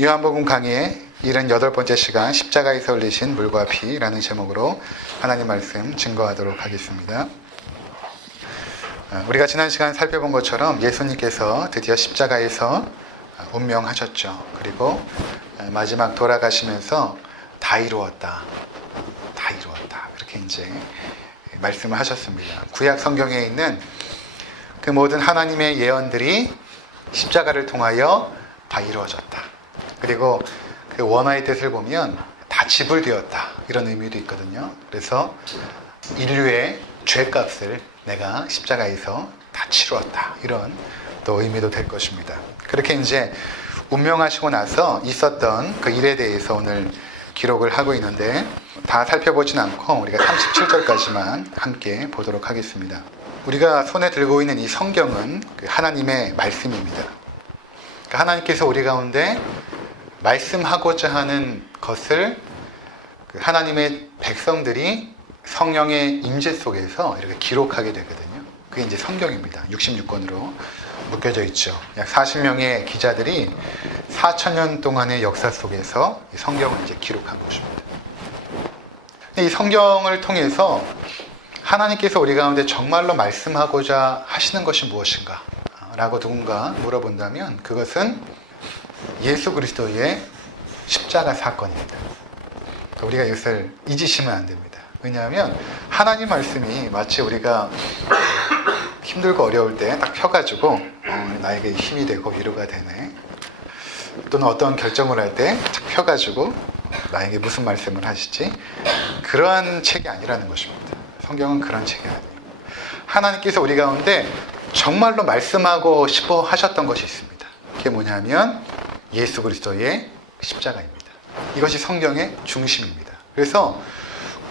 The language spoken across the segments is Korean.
요한복음 강의의 78번째 시간 십자가에서 흘리신 물과 피라는 제목으로 하나님 말씀 증거하도록 하겠습니다. 우리가 지난 시간 살펴본 것처럼 예수님께서 드디어 십자가에서 운명하셨죠. 그리고 마지막 돌아가시면서 다 이루었다. 다 이루었다. 그렇게 이제 말씀을 하셨습니다. 구약 성경에 있는 그 모든 하나님의 예언들이 십자가를 통하여 다 이루어졌다. 그리고 그 원화의 뜻을 보면 다 지불되었다. 이런 의미도 있거든요. 그래서 인류의 죄값을 내가 십자가에서 다 치루었다. 이런 또 의미도 될 것입니다. 그렇게 이제 운명하시고 나서 있었던 그 일에 대해서 오늘 기록을 하고 있는데 다 살펴보진 않고 우리가 37절까지만 함께 보도록 하겠습니다. 우리가 손에 들고 있는 이 성경은 하나님의 말씀입니다. 하나님께서 우리 가운데 말씀하고자 하는 것을 하나님의 백성들이 성령의 임재 속에서 이렇게 기록하게 되거든요. 그게 이제 성경입니다. 66권으로 묶여져 있죠. 약 40명의 기자들이 4,000년 동안의 역사 속에서 이 성경을 이제 기록한 것입니다. 이 성경을 통해서 하나님께서 우리 가운데 정말로 말씀하고자 하시는 것이 무엇인가? 라고 누군가 물어본다면 그것은 예수 그리스도의 십자가 사건입니다. 우리가 이것을 잊으시면 안 됩니다. 왜냐하면 하나님 말씀이 마치 우리가 힘들고 어려울 때 딱 펴가지고 나에게 힘이 되고 위로가 되네. 또는 어떤 결정을 할 때 딱 펴가지고 나에게 무슨 말씀을 하시지? 그러한 책이 아니라는 것입니다. 성경은 그런 책이 아니에요. 하나님께서 우리 가운데 정말로 말씀하고 싶어 하셨던 것이 있습니다. 그게 뭐냐면 예수 그리스도의 십자가입니다. 이것이 성경의 중심입니다. 그래서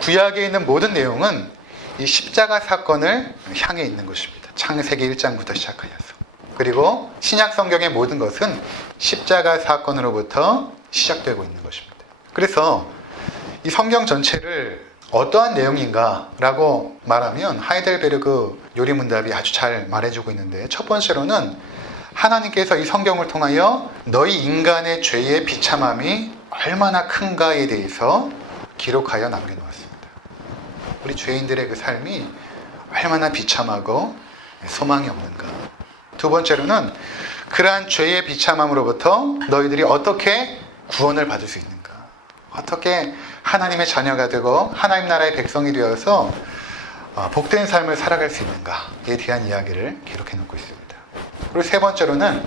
구약에 있는 모든 내용은 이 십자가 사건을 향해 있는 것입니다. 창세기 1장부터 시작하여서. 그리고 신약 성경의 모든 것은 십자가 사건으로부터 시작되고 있는 것입니다. 그래서 이 성경 전체를 어떠한 내용인가 라고 말하면 하이델베르그 요리문답이 아주 잘 말해주고 있는데 첫 번째로는 하나님께서 이 성경을 통하여 너희 인간의 죄의 비참함이 얼마나 큰가에 대해서 기록하여 남겨놓았습니다. 우리 죄인들의 그 삶이 얼마나 비참하고 소망이 없는가. 두 번째로는 그러한 죄의 비참함으로부터 너희들이 어떻게 구원을 받을 수 있는가. 어떻게 하나님의 자녀가 되고 하나님 나라의 백성이 되어서 복된 삶을 살아갈 수 있는가에 대한 이야기를 기록해 놓고 있습니다. 그리고 세 번째로는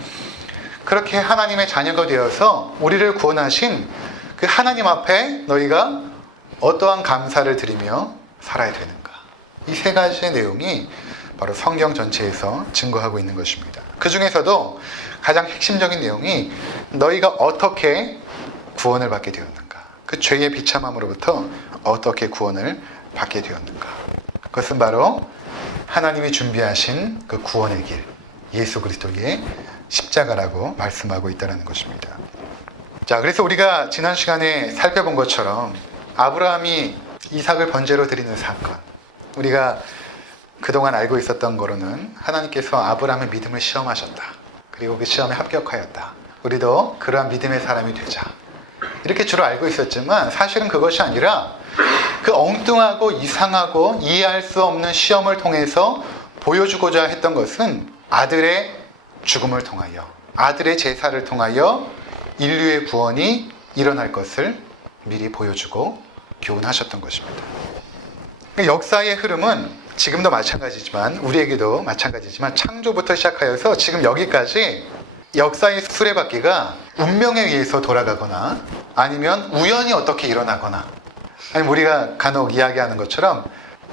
그렇게 하나님의 자녀가 되어서 우리를 구원하신 그 하나님 앞에 너희가 어떠한 감사를 드리며 살아야 되는가. 이 세 가지의 내용이 바로 성경 전체에서 증거하고 있는 것입니다. 그 중에서도 가장 핵심적인 내용이 너희가 어떻게 구원을 받게 되었는가. 그 죄의 비참함으로부터 어떻게 구원을 받게 되었는가. 그것은 바로 하나님이 준비하신 그 구원의 길, 예수 그리스도의 십자가라고 말씀하고 있다는 것입니다. 자, 그래서 우리가 지난 시간에 살펴본 것처럼 아브라함이 이삭을 번제로 드리는 사건, 우리가 그동안 알고 있었던 거로는 하나님께서 아브라함의 믿음을 시험하셨다. 그리고 그 시험에 합격하였다. 우리도 그러한 믿음의 사람이 되자. 이렇게 주로 알고 있었지만 사실은 그것이 아니라 그 엉뚱하고 이상하고 이해할 수 없는 시험을 통해서 보여주고자 했던 것은 아들의 죽음을 통하여, 아들의 제사를 통하여 인류의 구원이 일어날 것을 미리 보여주고 교훈하셨던 것입니다. 역사의 흐름은 지금도 마찬가지지만 우리에게도 마찬가지지만 창조부터 시작하여서 지금 여기까지 역사의 수레바퀴가 운명에 의해서 돌아가거나 아니면 우연히 어떻게 일어나거나 아니면 우리가 간혹 이야기하는 것처럼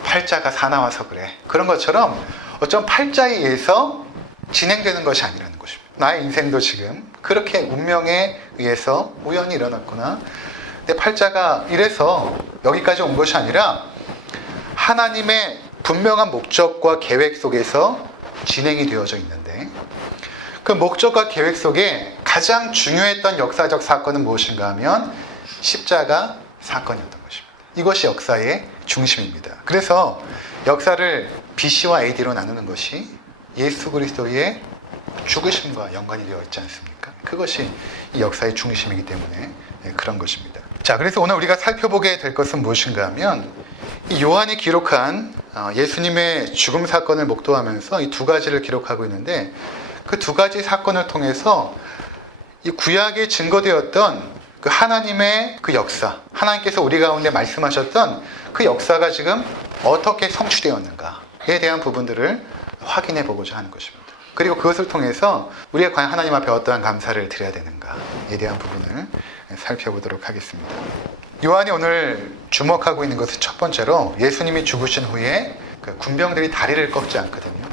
팔자가 사나워서 그래. 그런 것처럼 어쩜 팔자에 의해서 진행되는 것이 아니라는 것입니다. 나의 인생도 지금 그렇게 운명에 의해서 우연히 일어났구나. 내 팔자가 이래서 여기까지 온 것이 아니라 하나님의 분명한 목적과 계획 속에서 진행이 되어져 있는데 그 목적과 계획 속에 가장 중요했던 역사적 사건은 무엇인가 하면 십자가 사건이었던 것입니다. 이것이 역사의 중심입니다. 그래서 역사를 BC와 AD로 나누는 것이 예수 그리스도의 죽으심과 연관이 되어 있지 않습니까? 그것이 이 역사의 중심이기 때문에 그런 것입니다. 자, 그래서 오늘 우리가 살펴보게 될 것은 무엇인가 하면 이 요한이 기록한 예수님의 죽음 사건을 목도하면서 이 두 가지를 기록하고 있는데 그 두 가지 사건을 통해서 이 구약에 증거되었던 그 하나님의 그 역사, 하나님께서 우리 가운데 말씀하셨던 그 역사가 지금 어떻게 성취되었는가에 대한 부분들을 확인해 보고자 하는 것입니다. 그리고 그것을 통해서 우리가 과연 하나님 앞에 어떠한 감사를 드려야 되는가에 대한 부분을 살펴보도록 하겠습니다. 요한이 오늘 주목하고 있는 것은 첫 번째로 예수님이 죽으신 후에 그 군병들이 다리를 꺾지 않거든요.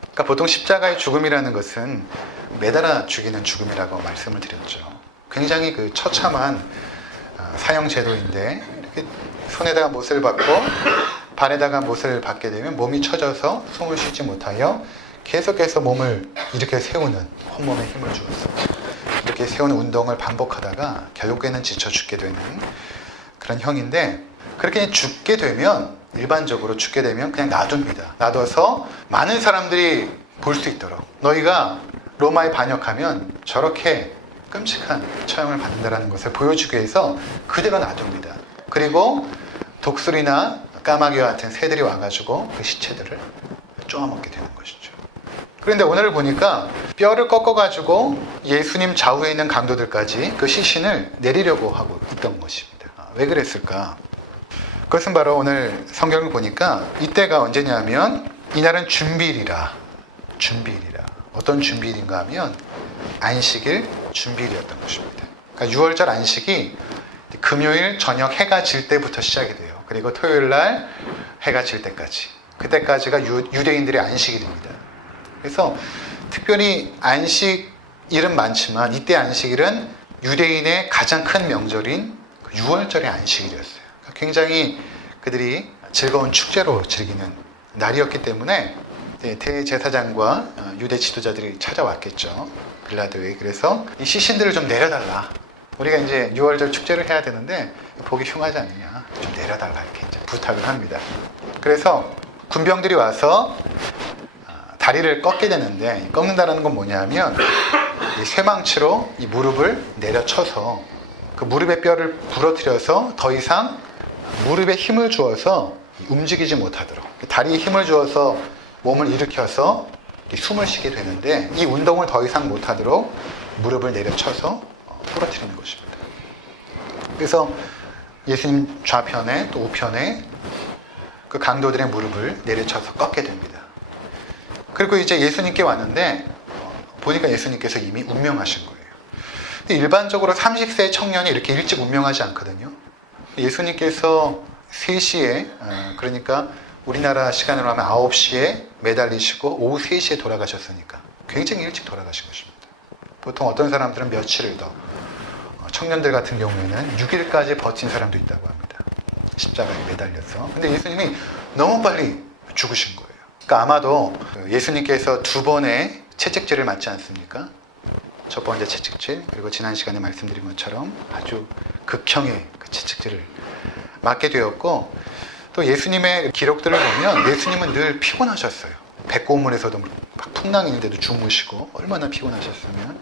그러니까 보통 십자가의 죽음이라는 것은 매달아 죽이는 죽음이라고 말씀을 드렸죠. 굉장히 그 처참한 사형 제도인데 이렇게 손에다가 못을 받고 발에다가 못을 받게 되면 몸이 처져서 숨을 쉬지 못하여 계속해서 몸을 이렇게 세우는 혼몸에 힘을 주어서 이렇게 세우는 운동을 반복하다가 결국에는 지쳐 죽게 되는 그런 형인데, 그렇게 죽게 되면 일반적으로 죽게 되면 그냥 놔둡니다. 놔둬서 많은 사람들이 볼 수 있도록, 너희가 로마에 반역하면 저렇게 끔찍한 처형을 받는다는 것을 보여주기 위해서 그대로 놔둡니다. 그리고 독수리나 까마귀와 같은 새들이 와가지고 그 시체들을 쪼아먹게 되는 것이죠. 그런데 오늘 보니까 뼈를 꺾어가지고 예수님 좌우에 있는 강도들까지 그 시신을 내리려고 하고 있던 것입니다. 왜 그랬을까? 그것은 바로 오늘 성경을 보니까 이때가 언제냐면 이날은 준비일이라. 준비일이라. 어떤 준비일인가 하면 안식일 준비일이었던 것입니다. 그러니까 6월절 안식이 금요일 저녁 해가 질 때부터 시작이 돼요. 그리고 토요일 날 해가 질 때까지. 그때까지가 유대인들의 안식일입니다. 그래서 특별히 안식일은 많지만 이때 안식일은 유대인의 가장 큰 명절인 6월절의 안식일이었어요. 굉장히 그들이 즐거운 축제로 즐기는 날이었기 때문에 대제사장과 유대 지도자들이 찾아왔겠죠. 빌라도에. 그래서 이 시신들을 좀 내려달라. 우리가 이제 6월절 축제를 해야 되는데 보기 흉하지 않느냐. 좀 내려달라. 이렇게 이제 부탁을 합니다. 그래서 군병들이 와서 다리를 꺾게 되는데, 꺾는다는 건 뭐냐면 이 쇠망치로 이 무릎을 내려쳐서 그 무릎의 뼈를 부러뜨려서 더 이상 무릎에 힘을 주어서 움직이지 못하도록, 다리에 힘을 주어서 몸을 일으켜서 숨을 쉬게 되는데 이 운동을 더 이상 못하도록 무릎을 내려쳐서 부러뜨리는 것입니다. 그래서 예수님 좌편에 또 우편에 그 강도들의 무릎을 내려쳐서 꺾게 됩니다. 그리고 이제 예수님께 왔는데 보니까 예수님께서 이미 운명하신 거예요. 근데 일반적으로 30세 청년이 이렇게 일찍 운명하지 않거든요. 예수님께서 3시에, 그러니까 우리나라 시간으로 하면 9시에 매달리시고 오후 3시에 돌아가셨으니까 굉장히 일찍 돌아가신 것입니다. 보통 어떤 사람들은 며칠을 더, 청년들 같은 경우에는 6일까지 버틴 사람도 있다고 합니다. 십자가에 매달려서. 근데 예수님이 너무 빨리 죽으신 거예요. 그러니까 아마도 예수님께서 2번의 채찍질을 맞지 않습니까? 첫 번째 채찍질, 그리고 지난 시간에 말씀드린 것처럼 아주 극형의 그 채찍질을 맞게 되었고, 또 예수님의 기록들을 보면 예수님은 늘 피곤하셨어요. 백고문에서도 막 풍랑이는데도 주무시고 얼마나 피곤하셨으면.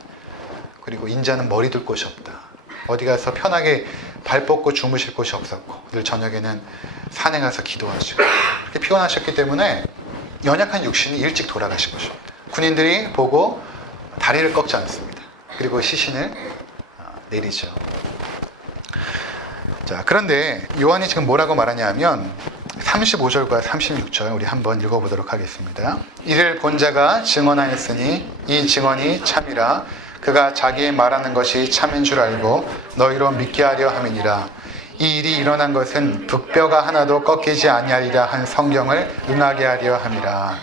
그리고 인자는 머리 둘 곳이 없다. 어디 가서 편하게 발 뻗고 주무실 곳이 없었고 늘 저녁에는 산에 가서 기도하시고, 그렇게 피곤하셨기 때문에 연약한 육신이 일찍 돌아가신 것입니다. 군인들이 보고 다리를 꺾지 않습니다. 그리고 시신을 내리죠. 자, 그런데 요한이 지금 뭐라고 말하냐면 35절과 36절 우리 한번 읽어보도록 하겠습니다. 이를 본 자가 증언하였으니 이 증언이 참이라. 그가 자기의 말하는 것이 참인 줄 알고 너희로 믿게 하려 함이니라. 이 일이 일어난 것은 붓뼈가 하나도 꺾이지 아니하리라 한 성경을 응하게 하려 함이라.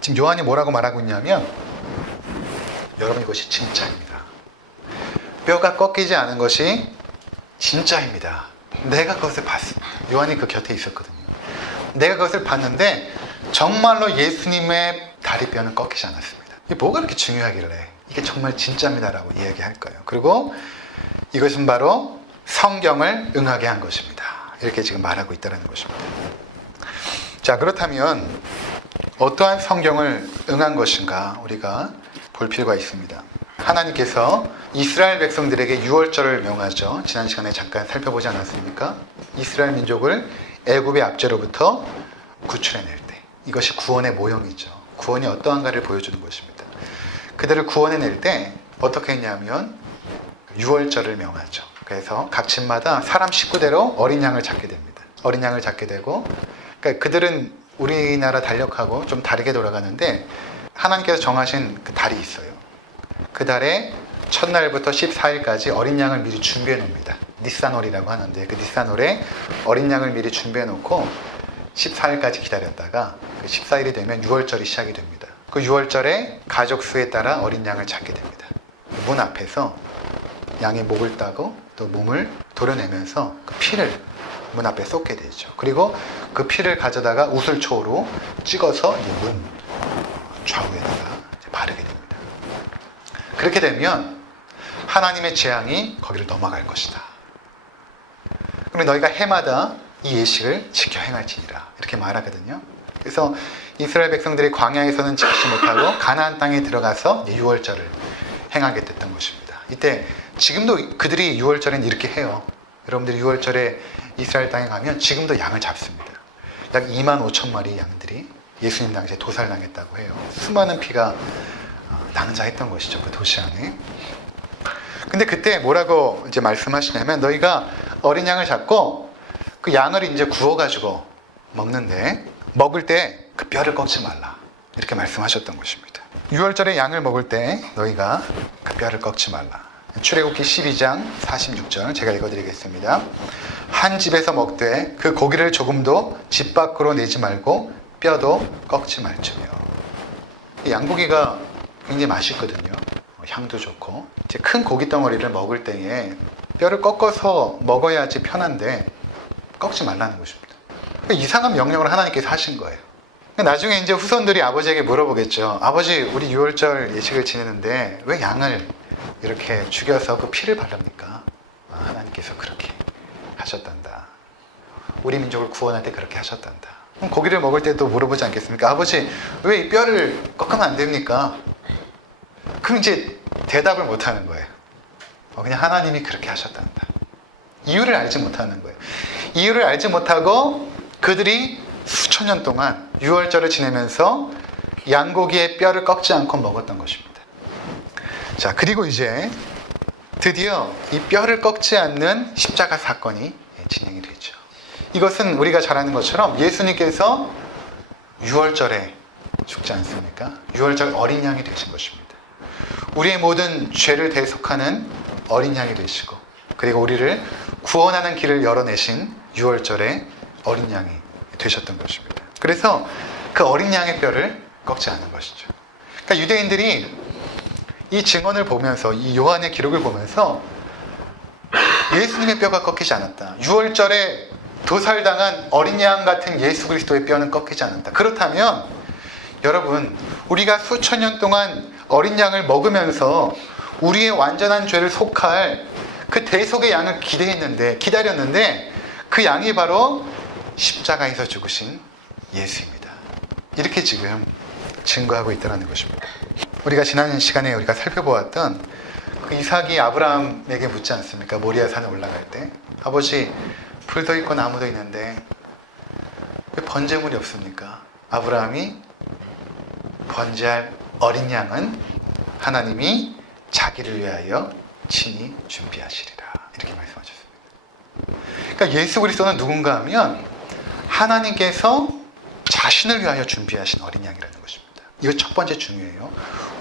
지금 요한이 뭐라고 말하고 있냐면, 여러분 이것이 진짜입니다. 뼈가 꺾이지 않은 것이 진짜입니다. 내가 그것을 봤습니다. 요한이 그 곁에 있었거든요. 내가 그것을 봤는데 정말로 예수님의 다리뼈는 꺾이지 않았습니다. 이게 뭐가 그렇게 중요하길래 이게 정말 진짜입니다라고 이야기할 거예요. 그리고 이것은 바로 성경을 응하게 한 것입니다. 이렇게 지금 말하고 있다는 것입니다. 자, 그렇다면 어떠한 성경을 응한 것인가 우리가 볼 필요가 있습니다. 하나님께서 이스라엘 백성들에게 유월절을 명하죠. 지난 시간에 잠깐 살펴보지 않았습니까? 이스라엘 민족을 애굽의 압제로부터 구출해낼 때, 이것이 구원의 모형이죠. 구원이 어떠한가를 보여주는 것입니다. 그들을 구원해낼 때 어떻게 했냐면 유월절을 명하죠. 그래서 각 집마다 사람 식구대로 어린 양을 잡게 됩니다. 어린 양을 잡게 되고, 그러니까 그들은 우리나라 달력하고 좀 다르게 돌아가는데 하나님께서 정하신 그 달이 있어요. 그 달에 첫날부터 14일까지 어린 양을 미리 준비해 놓습니다. 니산월이라고 하는데 그 니산월에 어린 양을 미리 준비해 놓고 14일까지 기다렸다가 그 14일이 되면 유월절이 시작이 됩니다. 그 유월절에 가족 수에 따라 어린 양을 잡게 됩니다. 문 앞에서 양의 목을 따고 또 몸을 도려내면서 그 피를 문 앞에 쏟게 되죠. 그리고 그 피를 가져다가 우슬초로 찍어서 이 문 좌우에다가 바르게 됩니다. 그렇게 되면 하나님의 재앙이 거기를 넘어갈 것이다. 그러면 너희가 해마다 이 예식을 지켜 행할지니라 이렇게 말하거든요. 그래서 이스라엘 백성들이 광야에서는 지키지 못하고 가나안 땅에 들어가서 유월절을 행하게 됐던 것입니다. 이때 지금도 그들이 유월절엔 이렇게 해요. 여러분들이 유월절에 이스라엘 땅에 가면 지금도 양을 잡습니다. 약 2만 5천 마리 양들이 예수님 당시에 도살당했다고 해요. 수많은 피가 낭자했던 것이죠. 그 도시 안에. 근데 그때 뭐라고 이제 말씀하시냐면 너희가 어린 양을 잡고 그 양을 이제 구워가지고 먹는데 먹을 때 그 뼈를 꺾지 말라. 이렇게 말씀하셨던 것입니다. 유월절에 양을 먹을 때 너희가 그 뼈를 꺾지 말라. 출애굽기 12장 46절 제가 읽어드리겠습니다. 한 집에서 먹되 그 고기를 조금도 집 밖으로 내지 말고 뼈도 꺾지 말지며. 양고기가 굉장히 맛있거든요. 향도 좋고 이제 큰 고기 덩어리를 먹을 때에 뼈를 꺾어서 먹어야지 편한데 꺾지 말라는 것입니다. 이상한 명령을 하나님께서 하신 거예요. 나중에 이제 후손들이 아버지에게 물어보겠죠. 아버지, 우리 유월절 예식을 지내는데 왜 양을 이렇게 죽여서 그 피를 바릅니까? 하나님께서 그렇게 하셨단다. 우리 민족을 구원할 때 그렇게 하셨단다. 그럼 고기를 먹을 때도 물어보지 않겠습니까? 아버지, 왜 이 뼈를 꺾으면 안 됩니까? 그럼 이제 대답을 못 하는 거예요. 그냥 하나님이 그렇게 하셨단다. 이유를 알지 못하는 거예요. 이유를 알지 못하고 그들이 수천 년 동안 유월절을 지내면서 양고기의 뼈를 꺾지 않고 먹었던 것입니다. 자, 그리고 이제 드디어 이 뼈를 꺾지 않는 십자가 사건이 진행이 되죠. 이것은 우리가 잘 아는 것처럼 예수님께서 유월절에 죽지 않습니까? 유월절 어린 양이 되신 것입니다. 우리의 모든 죄를 대속하는 어린 양이 되시고 그리고 우리를 구원하는 길을 열어내신 유월절에 어린 양이 되셨던 것입니다. 그래서 그 어린 양의 뼈를 꺾지 않은 것이죠. 그러니까 유대인들이 이 증언을 보면서 이 요한의 기록을 보면서 예수님의 뼈가 꺾이지 않았다. 유월절에 도살당한 어린 양 같은 예수 그리스도의 뼈는 꺾이지 않았다. 그렇다면 여러분, 우리가 수천 년 동안 어린 양을 먹으면서 우리의 완전한 죄를 속할 그 대속의 양을 기다렸는데 그 양이 바로 십자가에서 죽으신 예수입니다. 이렇게 지금 증거하고 있다는 것입니다. 우리가 지난 시간에 우리가 살펴보았던 그 이삭이 아브라함에게 묻지 않습니까? 모리아산에 올라갈 때 아버지, 불도 있고 나무도 있는데 왜 번제물이 없습니까? 아브라함이 번제할 어린 양은 하나님이 자기를 위하여 친히 준비하시리라 이렇게 말씀하셨습니다. 그러니까 예수 그리스도는 누군가 하면 하나님께서 자신을 위하여 준비하신 어린 양이라는 것입니다. 이거 첫 번째 중요해요.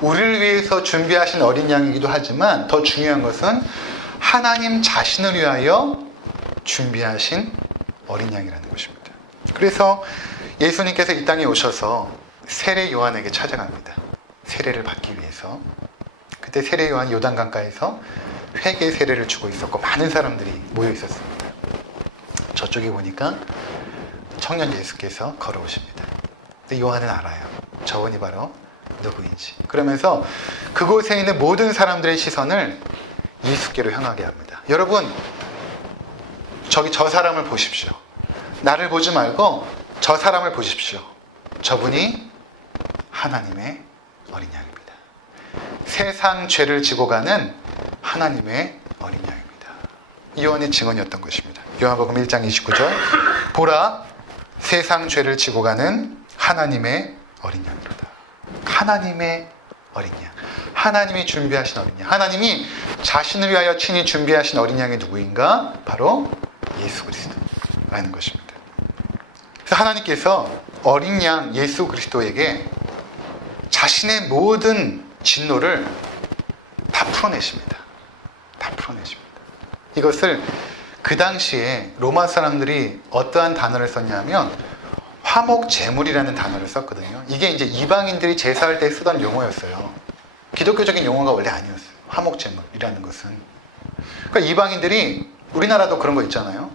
우리를 위해서 준비하신 어린 양이기도 하지만 더 중요한 것은 하나님 자신을 위하여 준비하신 어린 양이라는 것입니다. 그래서 예수님께서 이 땅에 오셔서 세례 요한에게 찾아갑니다. 세례를 받기 위해서. 그때 세례 요한 요단강가에서 회개 세례를 주고 있었고 많은 사람들이 모여 있었습니다. 저쪽에 보니까 청년 예수께서 걸어오십니다. 근데 요한은 알아요. 저분이 바로 누구인지. 그러면서 그곳에 있는 모든 사람들의 시선을 예수께로 향하게 합니다. 여러분, 저기 저 사람을 보십시오. 나를 보지 말고 저 사람을 보십시오. 저분이 하나님의 어린 양입니다. 세상 죄를 지고 가는 하나님의 어린 양입니다. 요한의 증언이었던 것입니다. 요한복음 1장 29절 보라 세상 죄를 지고 가는 하나님의 어린 양이로다. 하나님의 어린 양. 하나님이 준비하신 어린 양. 하나님이 자신을 위하여 친히 준비하신 어린 양이 누구인가? 바로 예수 그리스도라는 것입니다. 그래서 하나님께서 어린 양 예수 그리스도에게 자신의 모든 진노를 다 풀어내십니다. 다 풀어내십니다. 이것을 그 당시에 로마 사람들이 어떠한 단어를 썼냐면 화목제물이라는 단어를 썼거든요. 이게 이제 이방인들이 제사할 때 쓰던 용어였어요. 기독교적인 용어가 원래 아니었어요. 화목제물이라는 것은. 그러니까 이방인들이 우리나라도 그런 거 있잖아요.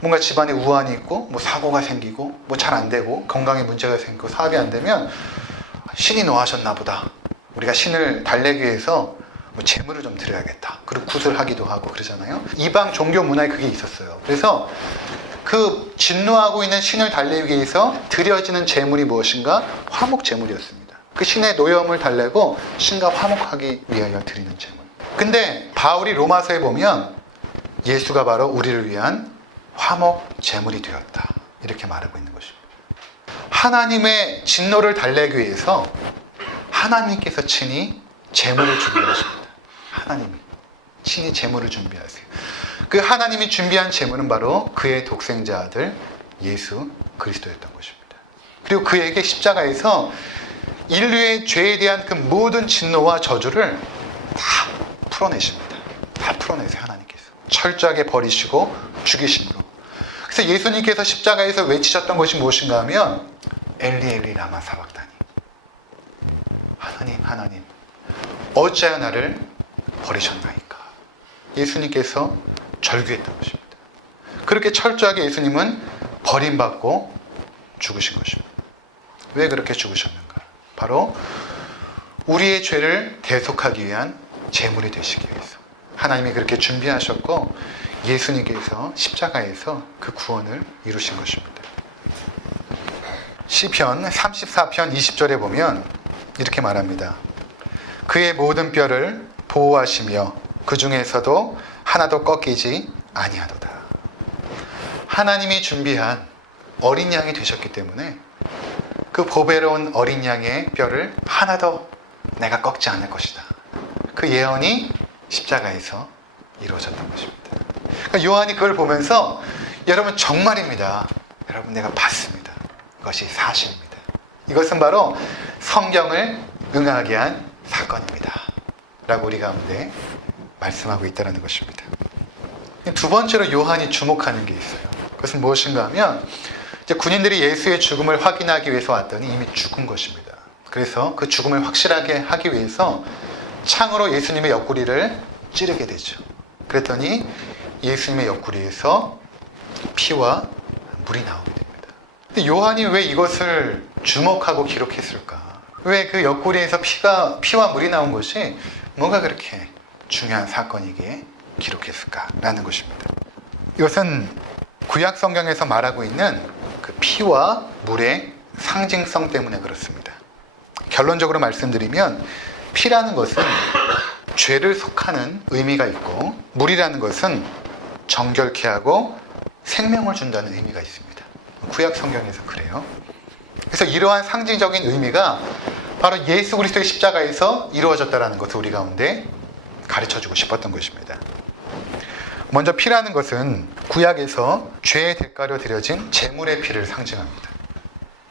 뭔가 집안에 우환이 있고 뭐 사고가 생기고 뭐 잘 안 되고 건강에 문제가 생기고 사업이 안 되면 신이 노하셨나 보다. 우리가 신을 달래기 위해서 뭐 제물을 좀 드려야겠다. 그리고 구슬하기도 하고 그러잖아요. 이방 종교 문화에 그게 있었어요. 그래서 그 진노하고 있는 신을 달래기 위해서 드려지는 제물이 무엇인가? 화목 제물이었습니다. 그 신의 노여움을 달래고 신과 화목하기 위하여 드리는 제물. 근데 바울이 로마서에 보면 예수가 바로 우리를 위한 화목 제물이 되었다. 이렇게 말하고 있는 것입니다. 하나님의 진노를 달래기 위해서 하나님께서 친히 제물을 준비하십니다. 하나님이 친히 제물을 준비하세요. 그 하나님이 준비한 제물은 바로 그의 독생자 아들 예수 그리스도였던 것입니다. 그리고 그에게 십자가에서 인류의 죄에 대한 그 모든 진노와 저주를 다 풀어내십니다. 다 풀어내세요. 하나님께서 철저하게 버리시고 죽이심으로. 그래서 예수님께서 십자가에서 외치셨던 것이 무엇인가 하면 엘리 엘리 라마 사박다니, 하나님 하나님 어찌하여 나를 버리셨나이까. 예수님께서 절규했던 것입니다. 그렇게 철저하게 예수님은 버림받고 죽으신 것입니다. 왜 그렇게 죽으셨는가? 바로 우리의 죄를 대속하기 위한 제물이 되시기 위해서 하나님이 그렇게 준비하셨고 예수님께서 십자가에서 그 구원을 이루신 것입니다. 시편 34편 20절에 보면 이렇게 말합니다. 그의 모든 뼈를 보호하시며 그 중에서도 하나도 꺾이지 아니하도다. 하나님이 준비한 어린 양이 되셨기 때문에 그 보배로운 어린 양의 뼈를 하나도 내가 꺾지 않을 것이다. 그 예언이 십자가에서 이루어졌던 것입니다. 그러니까 요한이 그걸 보면서 여러분 정말입니다. 여러분 내가 봤습니다. 이것이 사실입니다. 이것은 바로 성경을 응하게 한 사건입니다. 라고 우리 가운데 말씀하고 있다는 것입니다. 두 번째로 요한이 주목하는 게 있어요. 그것은 무엇인가 하면 이제 군인들이 예수의 죽음을 확인하기 위해서 왔더니 이미 죽은 것입니다. 그래서 그 죽음을 확실하게 하기 위해서 창으로 예수님의 옆구리를 찌르게 되죠. 그랬더니 예수님의 옆구리에서 피와 물이 나오게 됩니다. 근데 요한이 왜 이것을 주목하고 기록했을까? 왜 그 옆구리에서 피와 물이 나온 것이 뭐가 그렇게 중요한 사건이기에 기록했을까라는 것입니다. 이것은 구약 성경에서 말하고 있는 그 피와 물의 상징성 때문에 그렇습니다. 결론적으로 말씀드리면 피라는 것은 죄를 속하는 의미가 있고 물이라는 것은 정결케 하고 생명을 준다는 의미가 있습니다. 구약 성경에서 그래요. 그래서 이러한 상징적인 의미가 바로 예수 그리스도의 십자가에서 이루어졌다는 것을 우리 가운데 가르쳐주고 싶었던 것입니다. 먼저 피라는 것은 구약에서 죄의 대가로 드려진 제물의 피를 상징합니다.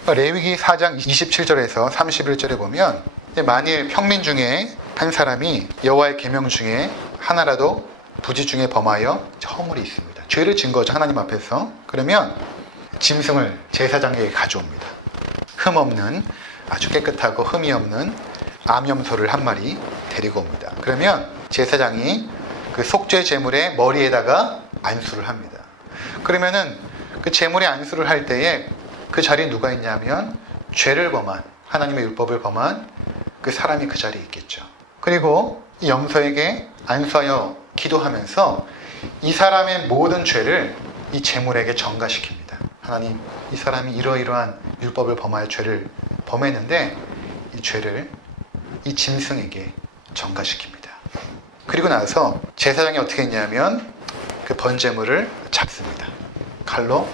레위기 4장 27절에서 31절에 보면 만일 평민 중에 한 사람이 여호와의 계명 중에 하나라도 부지 중에 범하여 허물이 있습니다. 죄를 진 거죠. 하나님 앞에서. 그러면 짐승을 제사장에게 가져옵니다. 흠 없는 아주 깨끗하고 흠이 없는 암염소를 한 마리 데리고 옵니다. 그러면 제사장이 그 속죄 제물의 머리에다가 안수를 합니다. 그러면은 그 제물에 안수를 할 때에 그 자리에 누가 있냐면 죄를 범한, 하나님의 율법을 범한 그 사람이 그 자리에 있겠죠. 그리고 이 염소에게 안수하여 기도하면서 이 사람의 모든 죄를 이 제물에게 전가시킵니다. 하나님, 이 사람이 이러이러한 율법을 범하여 죄를 범했는데 이 죄를 이 짐승에게 전가시킵니다. 그리고 나서 제사장이 어떻게 했냐면 그 번제물을 잡습니다. 칼로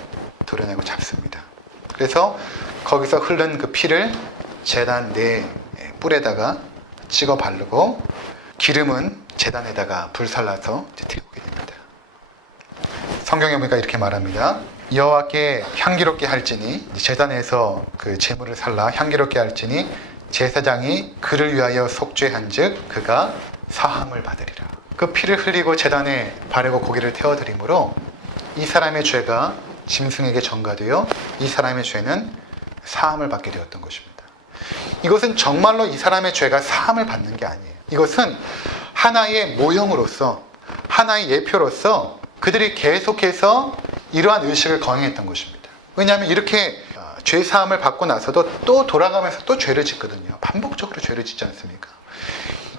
도려내고 잡습니다. 그래서 거기서 흐른 그 피를 제단 네 뿔에다가 찍어 바르고 기름은 제단에다가 불살라서 태우게 됩니다. 성경에 보니까 이렇게 말합니다. 여호와께 향기롭게 할지니, 제단에서 그 제물을 살라 향기롭게 할지니 제사장이 그를 위하여 속죄한즉 그가 사함을 받으리라. 그 피를 흘리고 제단에 바르고 고기를 태워드림으로 이 사람의 죄가 짐승에게 전가되어 이 사람의 죄는 사함을 받게 되었던 것입니다. 이것은 정말로 이 사람의 죄가 사함을 받는 게 아니에요. 이것은 하나의 모형으로서, 하나의 예표로서 그들이 계속해서 이러한 의식을 거행했던 것입니다. 왜냐하면 이렇게 죄 사함을 받고 나서도 또 돌아가면서 또 죄를 짓거든요. 반복적으로 죄를 짓지 않습니까?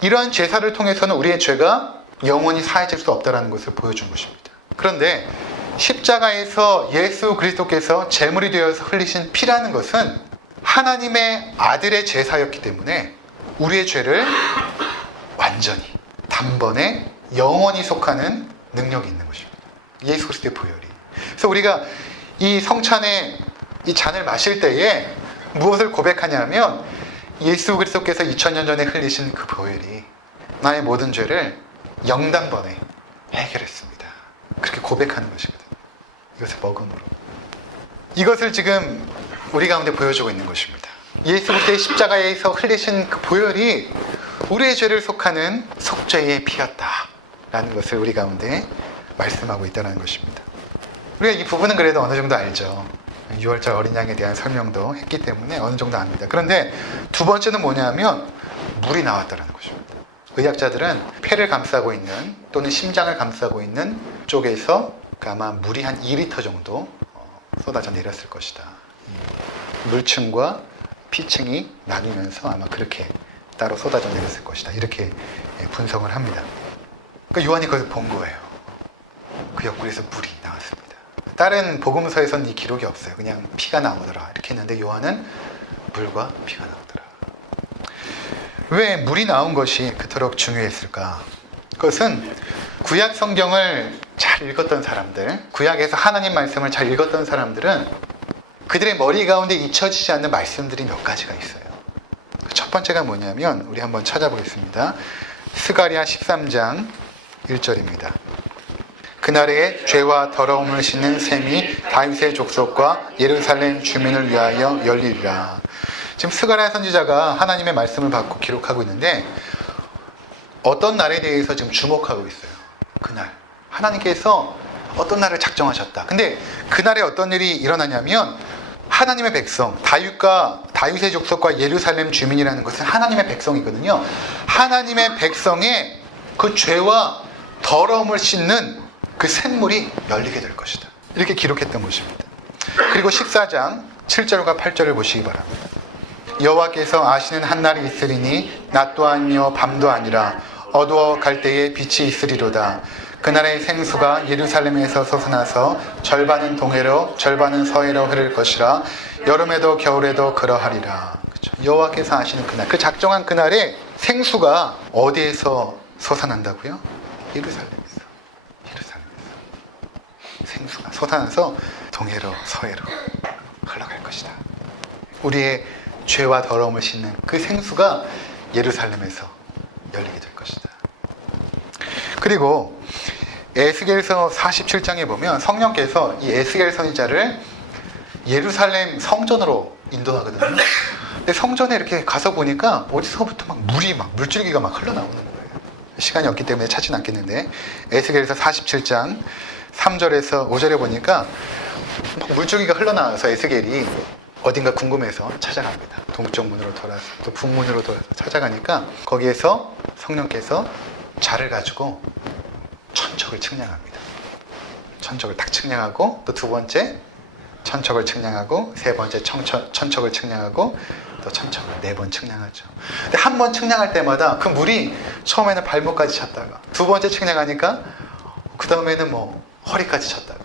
이러한 제사를 통해서는 우리의 죄가 영원히 사해질 수 없다는 것을 보여준 것입니다. 그런데 십자가에서 예수 그리스도께서 제물이 되어서 흘리신 피라는 것은 하나님의 아들의 제사였기 때문에 우리의 죄를 완전히 단번에 영원히 속하는 능력이 있는 것입니다. 예수 그리스도의 보혈이. 그래서 우리가 이 성찬의 이 잔을 마실 때에 무엇을 고백하냐면 예수 그리스도께서 2000년 전에 흘리신 그 보혈이 나의 모든 죄를 영단번에 해결했습니다. 그렇게 고백하는 것이거든요. 이것을 먹음으로. 이것을 지금 우리 가운데 보여주고 있는 것입니다. 예수 그리스도의 십자가에서 흘리신 그 보혈이 우리의 죄를 속하는 속죄의 피였다라는 것을 우리 가운데 말씀하고 있다는 것입니다. 우리가 이 부분은 그래도 어느 정도 알죠. 6월절 어린 양에 대한 설명도 했기 때문에 어느 정도 압니다. 그런데 두 번째는 뭐냐면 물이 나왔다는 것입니다. 의학자들은 폐를 감싸고 있는 또는 심장을 감싸고 있는 쪽에서 아마 물이 한 2리터 정도 쏟아져 내렸을 것이다. 물층과 피층이 나뉘면서 아마 그렇게 따로 쏟아져 내렸을 것이다. 이렇게 분석을 합니다. 그러니까 요한이 그걸 본 거예요. 그 옆구리에서 물이 나왔습니다. 다른 복음서에서는 이 기록이 없어요. 그냥 피가 나오더라 이렇게 했는데 요한은 물과 피가 나오더라. 왜 물이 나온 것이 그토록 중요했을까? 그것은 구약 성경을 잘 읽었던 사람들, 구약에서 하나님 말씀을 잘 읽었던 사람들은 그들의 머리 가운데 잊혀지지 않는 말씀들이 몇 가지가 있어요. 첫 번째가 뭐냐면 우리 한번 찾아보겠습니다. 스가랴 13장 1절입니다. 그날에 죄와 더러움을 씻는 셈이 다윗의 족속과 예루살렘 주민을 위하여 열리리라. 지금 스가랴 선지자가 하나님의 말씀을 받고 기록하고 있는데 어떤 날에 대해서 지금 주목하고 있어요. 그날 하나님께서 어떤 날을 작정하셨다. 근데 그날에 어떤 일이 일어나냐면 하나님의 백성, 다윗의 족속과 예루살렘 주민이라는 것은 하나님의 백성이거든요. 하나님의 백성의 그 죄와 더러움을 씻는 그 샘물이 열리게 될 것이다. 이렇게 기록했던 것입니다. 그리고 14장 7절과 8절을 보시기 바랍니다. 여호와께서 아시는 한날이 있으리니 낮도 아니요 밤도 아니라 어두워 갈 때에 빛이 있으리로다. 그날의 생수가 예루살렘에서 솟아나서 절반은 동해로 절반은 서해로 흐를 것이라. 여름에도 겨울에도 그러하리라. 그렇죠? 여호와께서 아시는 그날, 그 작정한 그날에 생수가 어디에서 솟아난다고요? 예루살렘에서. 생수가 솟아나서 동해로 서해로 흘러갈 것이다. 우리의 죄와 더러움을 씻는 그 생수가 예루살렘에서 열리게 될 것이다. 그리고 에스겔서 47장에 보면 성령께서 이 에스겔 선지자를 예루살렘 성전으로 인도하거든요. 근데 성전에 이렇게 가서 보니까 어디서부터 물줄기가 막 흘러나오는 거예요. 시간이 없기 때문에 찾지는 않겠는데 에스겔서 47장 3절에서 5절에 보니까 물줄기가 흘러나와서 에스겔이 어딘가 궁금해서 찾아갑니다. 동쪽 문으로 돌아서 또 북문으로 돌아서 찾아가니까 거기에서 성령께서 자를 가지고 천척을 측량합니다. 천척을 딱 측량하고 또 두 번째 천척을 측량하고 세 번째 천척을 측량하고 또 천척을 4번 측량하죠. 근데 한 번 측량할 때마다 그 물이 처음에는 발목까지 찼다가 두 번째 측량하니까 그 다음에는 허리까지 찼다가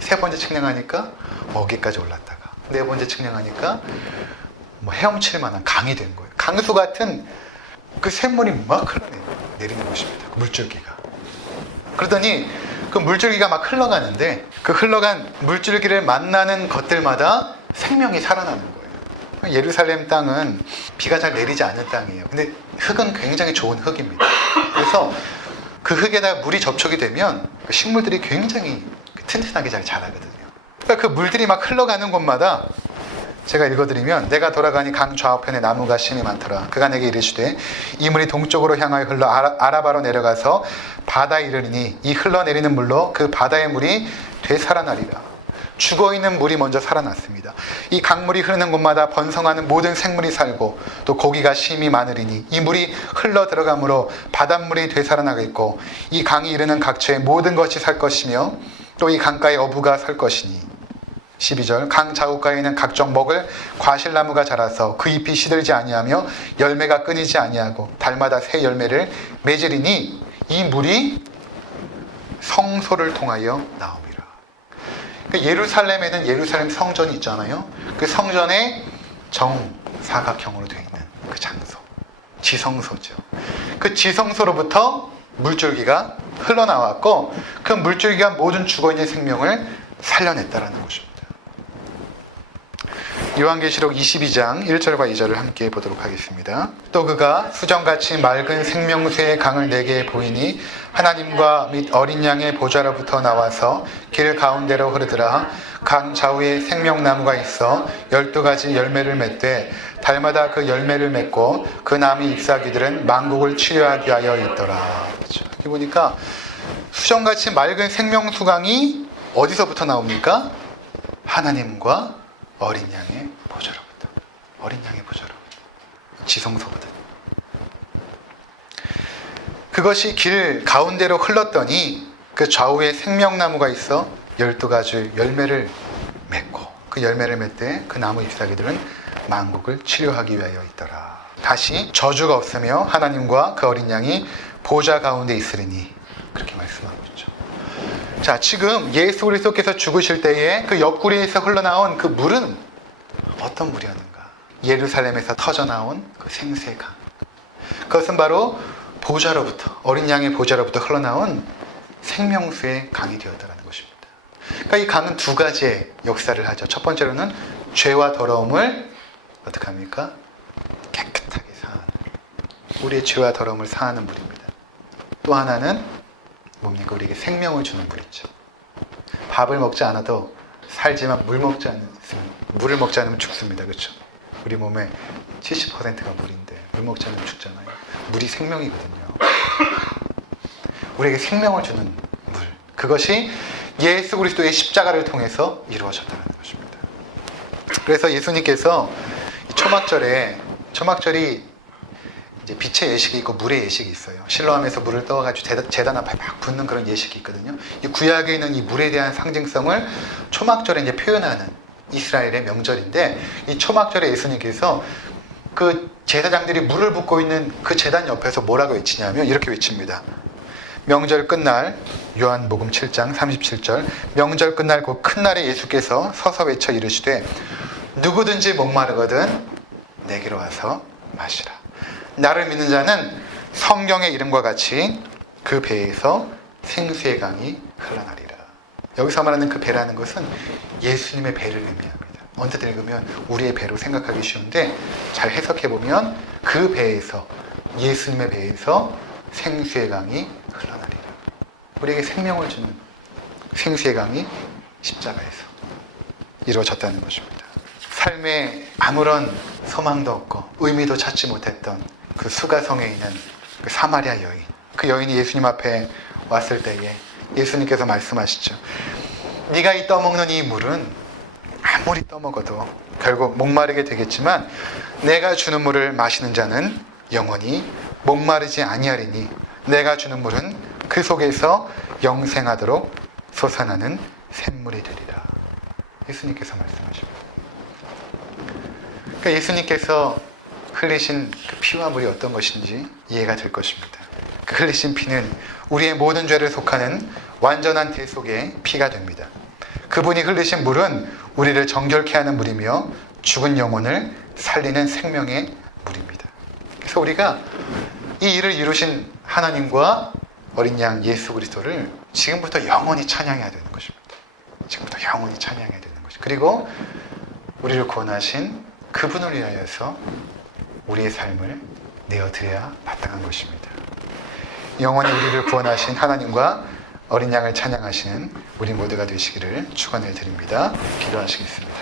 세 번째 측량하니까 어깨까지 올랐다가 네 번째 측량하니까 헤엄칠 만한 강이 된 거예요. 강수 같은 그 샘물이 막 흘러내리는 것입니다. 그 물줄기가. 그러더니 그 물줄기가 막 흘러가는데 그 흘러간 물줄기를 만나는 것들마다 생명이 살아나는 거예요. 예루살렘 땅은 비가 잘 내리지 않는 땅이에요. 근데 흙은 굉장히 좋은 흙입니다. 그래서 그 흙에다 물이 접촉이 되면 그 식물들이 굉장히 튼튼하게 잘 자라거든요. 그러니까 그 물들이 막 흘러가는 곳마다 제가 읽어드리면 내가 돌아가니 강 좌우편에 나무가 심이 많더라. 그가 내게 이르시되 이 물이 동쪽으로 향하여 흘러 아라바로 내려가서 바다에 이르리니 이 흘러내리는 물로 그 바다의 물이 되살아나리라. 죽어있는 물이 먼저 살아났습니다. 이 강물이 흐르는 곳마다 번성하는 모든 생물이 살고 또 고기가 심이 많으리니 이 물이 흘러 들어가므로 바닷물이 되살아나겠고 이 강이 이르는 각처에 모든 것이 살 것이며 또 이 강가에 어부가 살 것이니 12절 강 좌우가에 있는 각종 먹을 과실나무가 자라서 그 잎이 시들지 아니하며 열매가 끊이지 아니하고 달마다 새 열매를 맺으리니 이 물이 성소를 통하여 나옵니다. 그러니까 예루살렘에는 예루살렘 성전이 있잖아요. 그 성전에 정사각형으로 되어 있는 그 장소, 지성소죠. 그 지성소로부터 물줄기가 흘러나왔고 그 물줄기가 모든 죽어있는 생명을 살려냈다라는 것입니다. 요한계시록 22장 1절과 2절을 함께 보도록 하겠습니다. 또 그가 수정같이 맑은 생명수의 강을 내게 보이니 하나님과 및 어린 양의 보좌로부터 나와서 길 가운데로 흐르더라. 강 좌우에 생명나무가 있어 12가지 열매를 맺되 달마다 그 열매를 맺고 그 나무 잎사귀들은 만국을 치료하기 위하여 있더라. 그렇죠. 여기 보니까 수정같이 맑은 생명수강이 어디서부터 나옵니까? 하나님과 어린 양의 보좌로부터. 어린 양의 보좌로부터. 지성소거든. 그것이 길 가운데로 흘렀더니 그 좌우에 생명나무가 있어 12가지 열매를 맺고 그 열매를 맺되 그 나무 잎사귀들은 만국을 치료하기 위하여 있더라. 다시 저주가 없으며 하나님과 그 어린 양이 보좌 가운데 있으리니 그렇게 말씀하고 있죠. 자, 지금 예수 그리스도께서 죽으실 때에 그 옆구리에서 흘러나온 그 물은 어떤 물이었는가? 예루살렘에서 터져나온 그 생수의 강. 그것은 바로 보좌로부터, 어린 양의 보좌로부터 흘러나온 생명수의 강이 되었다는 것입니다. 그러니까 이 강은 두 가지의 역사를 하죠. 첫 번째로는 죄와 더러움을 어떻게 합니까? 깨끗하게 사하는, 우리의 죄와 더러움을 사하는 물입니다. 또 하나는 뭡니까? 우리에게 생명을 주는 물이죠. 밥을 먹지 않아도 살지만 물을 먹지 않으면 죽습니다. 그렇죠? 우리 몸의 70%가 물인데 물 먹지 않으면 죽잖아요. 물이 생명이거든요. 우리에게 생명을 주는 물. 그것이 예수 그리스도의 십자가를 통해서 이루어졌다는 것입니다. 그래서 예수님께서 초막절이 이제 빛의 예식이 있고 물의 예식이 있어요. 실로암에서 물을 떠가지고 제단 앞에 막 붓는 그런 예식이 있거든요. 이 구약에 있는 이 물에 대한 상징성을 초막절에 이제 표현하는 이스라엘의 명절인데, 이 초막절에 예수님께서 그 제사장들이 물을 붓고 있는 그 제단 옆에서 뭐라고 외치냐면 이렇게 외칩니다. 명절 끝날, 요한복음 7장 37절, 명절 끝날 그 큰 날에 예수께서 서서 외쳐 이르시되 누구든지 목마르거든 내게로 와서 마시라. 나를 믿는 자는 성경의 이름과 같이 그 배에서 생수의 강이 흘러나리라. 여기서 말하는 그 배라는 것은 예수님의 배를 의미합니다. 언뜻 읽으면 우리의 배로 생각하기 쉬운데 잘 해석해보면 그 배에서, 예수님의 배에서 생수의 강이 흘러나리라. 우리에게 생명을 주는 생수의 강이 십자가에서 이루어졌다는 것입니다. 삶에 아무런 소망도 없고 의미도 찾지 못했던 그 수가성에 있는 그 사마리아 여인, 그 여인이 예수님 앞에 왔을 때에 예수님께서 말씀하시죠. 네가 이 떠먹는 이 물은 아무리 떠먹어도 결국 목마르게 되겠지만 내가 주는 물을 마시는 자는 영원히 목마르지 아니하리니 내가 주는 물은 그 속에서 영생하도록 솟아나는 샘물이 되리라. 예수님께서 말씀하십니다. 그러니까 예수님께서 흘리신 그 피와 물이 어떤 것인지 이해가 될 것입니다. 그 흘리신 피는 우리의 모든 죄를 속하는 완전한 대속의 피가 됩니다. 그분이 흘리신 물은 우리를 정결케 하는 물이며 죽은 영혼을 살리는 생명의 물입니다. 그래서 그래서 우리가 이 일을 이루신 하나님과 어린 양 예수 그리스도를 지금부터 영원히 찬양해야 되는 것입니다. 지금부터 영원히 찬양해야 되는 것입니다. 그리고 우리를 구원하신 그분을 위하여서 우리의 삶을 내어드려야 마땅한 것입니다. 영원히 우리를 구원하신 하나님과 어린 양을 찬양하시는 우리 모두가 되시기를 축원해 드립니다. 기도하시겠습니다.